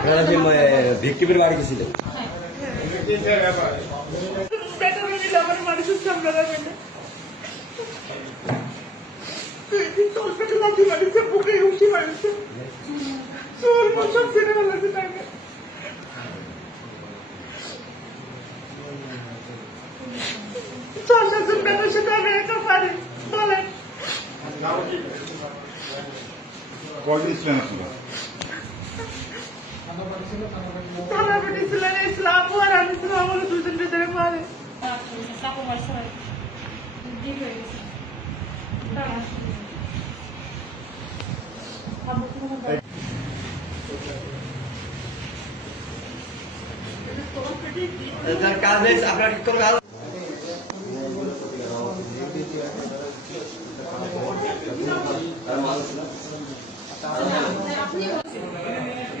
আপনারা যে ভিক্টিমের বাড়িতে ছিলেন বেতন দিলে আমার মানুষের সামলানো যাবে না তুই কি থানা পেটে ছিলেন আর আমি ছিলাম আমার দুজন ভিতরে মারে কাজ আপনার কি কোনো কাজ আমাদের আগে লাভে মানে চিন্তা করে কথা বুঝছিল তো চিন্তা করে গেলে পেট লাভে মানে একটা সূত্র বলে গেছি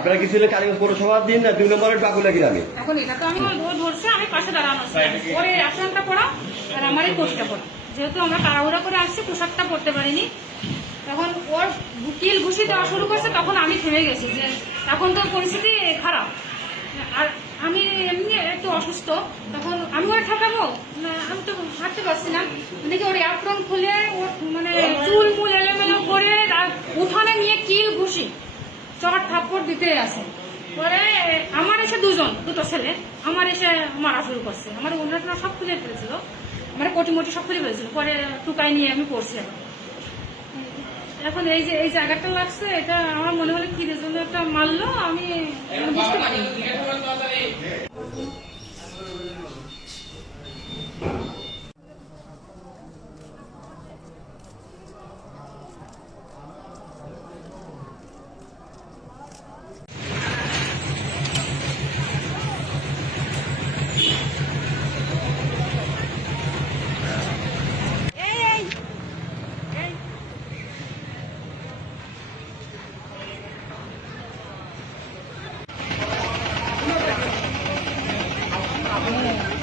আপনারা কি কালীগঞ্জ পৌরসভার দিন না? দুই নম্বরের বাকুলা গ্রামে এখন এটা তো আমি ধরছে, আমি পাশে দাঁড়ানো পরে আসনটা পড়া আর আমার এই কোটটা পড়া। যেহেতু আমরা তাড়াহুড়া করে আসছি, পোশাকটা পরতে পারিনি। তখন ওর কিল ঘুষি দেওয়া শুরু করছে, তখন আমি থেমে গেছি যে এখন তো পরিস্থিতি খারাপ। আর আমি এমনি একটু অসুস্থ, তখন আমি ওর ঠেকাবো আমি তো হাঁটতে পারছি না। দেখি ওর অ্যাপ্রন খুলে, ওর মানে চুল মুল এলোমেলো করে উঠানে নিয়ে কিল ঘুষি চট থাপ্পড় দিতে আসে পরে আমার এসে দুজন, দুটো ছেলে, আমার এসে মারা শুরু করছে। আমার অন্যটা সব খুলে ফেলেছিল আমার কোটি মোটি সব খুলে ফেলেছিল পরে টুকাই নিয়ে আমি পড়ছি এখন। এই যে, এই জায়গাটা লাগছে, এটা আমার মনে হলো কি জন্য একটা মারলো, আমি বুঝতে পারিনি Oh, yeah.